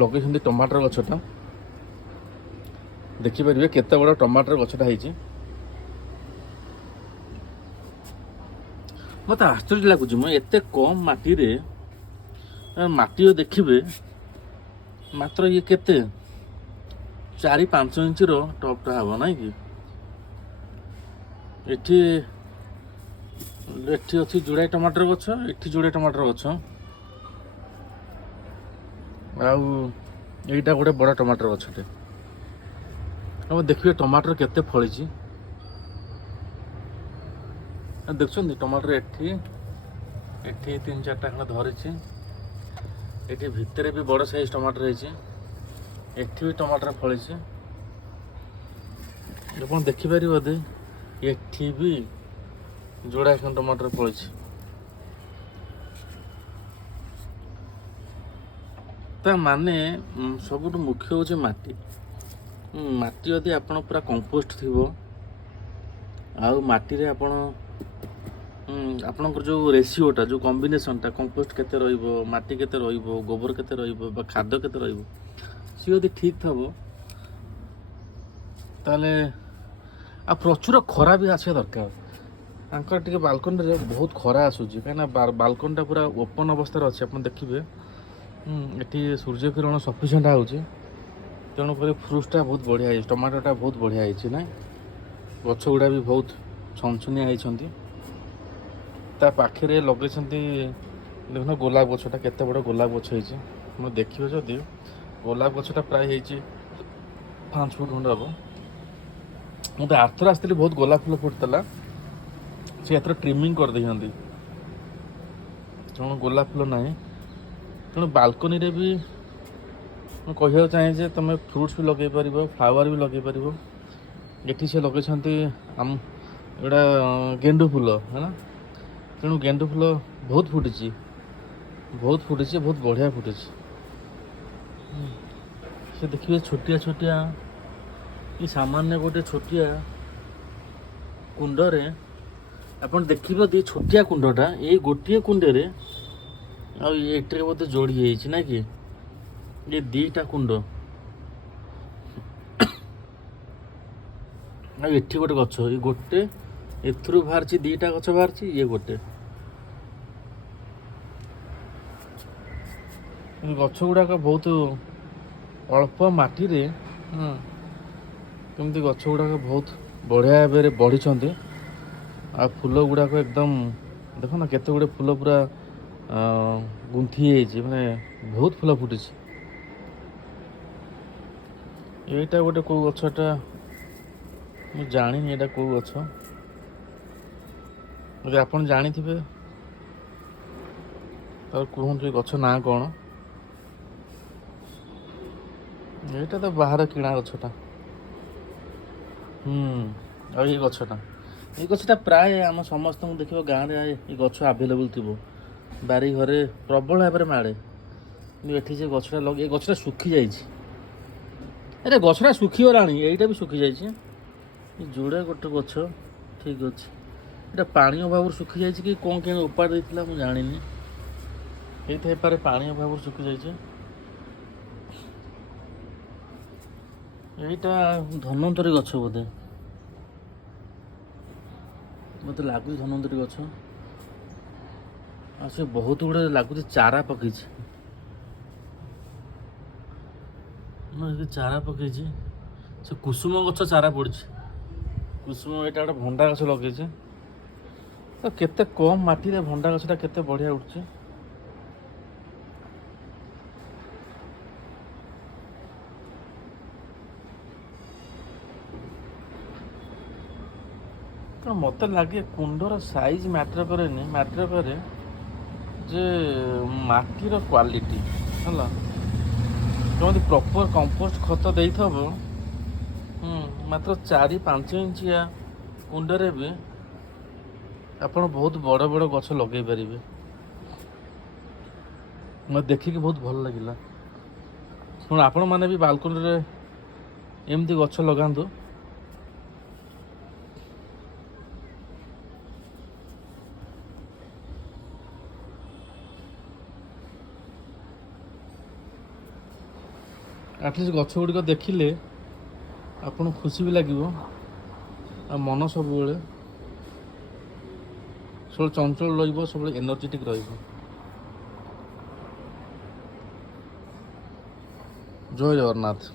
ଲଗେଇଛନ୍ତି ଟମାଟର ଗଛଟା ଦେଖିପାରିବେ କେତେ ବଡ଼ ଟମାଟର ଗଛଟା ହେଇଛି। ମୋତେ ଆଶ୍ଚର୍ଯ୍ୟ ଲାଗୁଛି ମୁଁ ଏତେ କମ୍ ମାଟିରେ ମାଟି ଦେଖିବେ ମାତ୍ର ଇଏ କେତେ 4-5 ଇଞ୍ଚର ଟପ୍ଟା ହେବ ନାଇଁ କି। ଏଠି ଅଛି ଯୋଡ଼ାଏ ଟମାଟର ଗଛ, ଏଠି ଯୋଡ଼ାଏ ଟମାଟର ଗଛ, ଆଉ ଏଇଟା ଗୋଟେ ବଡ଼ ଟମାଟର ଗଛଟେ। ଆଉ ଦେଖିବେ ଟମାଟର କେତେ ଫଳିଛି। ଦେଖୁଛନ୍ତି ଟମାଟର ଏଠି 3-4ଟା ଖଣ୍ଡେ ଧରିଛି। ଏଠି ଭିତରେ ବି ବଡ଼ ସାଇଜ ଟମାଟର ହେଇଛି। ଏଠି ବି ଟମାଟର ଫଳିଛି। ଆପଣ ଦେଖିପାରିବେ ବୋଧେ ଏଠି ବି ଯୋଡ଼ାଏ ଖଣ୍ଡେ ଟମାଟର ଫଳିଛି। ତା ମାନେ ସବୁଠୁ ମୁଖ୍ୟ ହେଉଛି ମାଟି। ମାଟି ଯଦି ଆପଣ ପୁରା କମ୍ପୋଷ୍ଟ ଥିବ, ଆଉ ମାଟିରେ ଆପଣଙ୍କର ଯେଉଁ ରେସିଓଟା, ଯେଉଁ କମ୍ବିନେସନ୍ଟା, କମ୍ପୋଷ୍ଟ କେତେ ରହିବ, ମାଟି କେତେ ରହିବ, ଗୋବର କେତେ ରହିବ, ବା ଖାଦ୍ୟ କେତେ ରହିବ, ସିଏ ଯଦି ଠିକ୍ ଥିବ ତାହେଲେ ଆଉ ପ୍ରଚୁର ଖରା ବି ଆସିବା ଦରକାର। ତାଙ୍କର ଟିକେ ବାଲକୋନିରେ ବହୁତ ଖରା ଆସୁଛି, କାହିଁକିନା ବାଲକୋନିଟା ପୁରା ଓପନ୍ ଅବସ୍ଥାରେ ଅଛି। ଆପଣ ଦେଖିବେ ଏଠି ସୂର୍ଯ୍ୟକିରଣ ସଫିସିଏଣ୍ଟ ହେଉଛି, ତେଣୁକରି ଫ୍ରୁଟ୍ସଟା ବହୁତ ବଢ଼ିଆ ହେଇଛି। ଟମାଟୋଟା ବହୁତ ବଢ଼ିଆ ହେଇଛି ନା। ଗଛ ଗୁଡ଼ା ବି ବହୁତ ଛନଛନିଆ ହେଇଛନ୍ତି। ତା ପାଖରେ ଲଗେଇଛନ୍ତି ଦେଖୁନ ଗୋଲାପ ଗଛଟା, କେତେ ବଡ଼ ଗୋଲାପ ଗଛ ହେଇଛି। ମୁଁ ଦେଖିବେ ଯଦି ଗୋଲାପ ଗଛଟା ପ୍ରାୟ ହେଇଛି 5 ଫୁଟ ଖଣ୍ଡେ ହେବ। ମୁଁ ତ ଆରଥର ଆସିଥିଲି ବହୁତ ଗୋଲାପ ଫୁଲ ଫୁଟିଥିଲା, ସେ ଏଥର ଟ୍ରିମିଂ କରିଦେଇଛନ୍ତି, ତେଣୁ ଗୋଲାପ ଫୁଲ ନାହିଁ। ତେଣୁ ବାଲକୋନିରେ ବି ମୁଁ କହିବାକୁ ଚାହେଁ ଯେ ତୁମେ ଫ୍ରୁଟ୍ସ ବି ଲଗେଇ ପାରିବ, ଫ୍ଲାୱାର ବି ଲଗେଇ ପାରିବ। ଏଠି ସେ ଲଗେଇଛନ୍ତି ଏଇଟା ଗେଣ୍ଡୁ ଫୁଲ ହେଲା, ତେଣୁ ଗେଣ୍ଡୁ ଫୁଲ ବହୁତ ଫୁଟିଛି, ବହୁତ ବଢ଼ିଆ ଫୁଟିଛି। ସେ ଦେଖିବେ ଛୋଟିଆ କି ସାମାନ୍ୟ ଗୋଟେ ଛୋଟିଆ କୁଣ୍ଡରେ ଆପଣ ଦେଖିବେ ଯଦି ଛୋଟିଆ କୁଣ୍ଡଟା ଏଇ ଗୋଟିଏ କୁଣ୍ଡରେ, ଆଉ ଏଠିରେ ବୋଧେ ଯୋଡ଼ି ହେଇଛି ନା କି, ଏ 2ଟା କୁଣ୍ଡ, ଆଉ ଏଠି ଗୋଟେ ଗଛ, ଏ ଗୋଟେ ଏଥିରୁ ବାହାରିଛି, 2ଟା ଗଛ ବାହାରିଛି, ଇଏ ଗୋଟେ। ଗଛ ଗୁଡ଼ାକ ବହୁତ ଅଳ୍ପ ମାଟିରେ କେମିତି ଗଛ ଗୁଡ଼ାକ ବହୁତ ବଢ଼ିଆ ଭାବରେ ବଢ଼ିଛନ୍ତି। ଆଉ ଫୁଲ ଗୁଡ଼ାକ ଏକଦମ ଦେଖ ନା, କେତେ ଗୁଡ଼ିଏ ଫୁଲ ପୁରା ଗୁନ୍ଥି ହେଇଛି, ମାନେ ବହୁତ ଫୁଲ ଫୁଟିଛି। ଏଇଟା ଗୋଟେ କେଉଁ ଗଛଟା ମୁଁ ଜାଣିନି, ଏଇଟା କେଉଁ ଗଛ, ଯଦି ଆପଣ ଜାଣିଥିବେ ତାହେଲେ କୁହନ୍ତୁ ଏ ଗଛ ନାଁ କ'ଣ। ଏଇଟା ତ ବାହାର କିଣା ଗଛଟା। ଆଉ ଏଇ ଗଛଟା ପ୍ରାୟ ଆମ ସମସ୍ତଙ୍କୁ ଦେଖିବ ଗାଁରେ ଏଇ ଗଛ ଆଭେଲେବୁଲ୍ ଥିବ, ବାରି ଘରେ ପ୍ରବଳ ଭାବରେ ମାଡ଼େ। କିନ୍ତୁ ଏଠି ସେ ଗଛଟା ଏ ଗଛଟା ଶୁଖିଯାଇଛି। ଆରେ ଗଛଟା ଶୁଖିଗଲାଣି, ଏଇଟା ବି ଶୁଖିଯାଇଛି। ଯୋଡ଼େ ଗୋଟେ ଗଛ ଠିକ୍ ଅଛି, ଏଇଟା ପାଣି ଅଭାବରୁ ଶୁଖିଯାଇଛି କି କ'ଣ କେମିତି ଉପାଡ଼ି ଦେଇଥିଲା ମୁଁ ଜାଣିନି, ହେଇଥାଇପାରେ ପାଣି ଅଭାବରୁ ଶୁଖିଯାଇଛି। ଏଇଟା ଧନ୍ୱନ୍ତରୀ ଗଛ ବୋଧେ, ମୋତେ ଲାଗୁଛି ଧନ୍ୱନ୍ତରୀ ଗଛ। ଆଉ ସେ ବହୁତ ଗୁଡ଼େ ଲାଗୁଛି ଚାରା ପକେଇଛି, ଚାରା ପକେଇଛି। ସେ କୁସୁମ ଗଛ ଚାରା ପଡ଼ିଛି, କୁସୁମ। ଏଇଟା ଗୋଟେ ଭଣ୍ଡା ଗଛ ଲଗେଇଛି। ତ କେତେ କମ୍ ମାଟିରେ ଭଣ୍ଡା ଗଛଟା କେତେ ବଢ଼ିଆ ଉଠୁଛି। ତ ମୋତେ ଲାଗେ କୁଣ୍ଡର ସାଇଜ୍ ମ୍ୟାଟର କରେନି, ମ୍ୟାଟର କରେ ଯେ ମାଟିର କ୍ୱାଲିଟି ହେଲା। କେମିତି ପ୍ରପର୍ କମ୍ପୋଷ୍ଟ ଖତ ଦେଇଥିବ, ମାତ୍ର 4-5 ଇଞ୍ଚିଆ କୁଣ୍ଡରେ ବି ଆପଣ ବହୁତ ବଡ଼ ବଡ଼ ଗଛ ଲଗେଇ ପାରିବେ। ମୋତେ ଦେଖିକି ବହୁତ ଭଲ ଲାଗିଲା। ଶୁଣ, ଆପଣମାନେ ବି ବାଲକୋନିରେ ଏମିତି ଗଛ ଲଗାନ୍ତୁ। ଆଟଲିଷ୍ଟ ଗଛ ଗୁଡ଼ିକ ଦେଖିଲେ ଆପଣଙ୍କୁ ଖୁସି ବି ଲାଗିବ ଆଉ ମନ ସବୁବେଳେ ଚଞ୍ଚଳ ରହିବ, ସବୁବେଳେ ଏନର୍ଜେଟିକ୍ ରହିବ। ଜୟ ଜଗନ୍ନାଥ।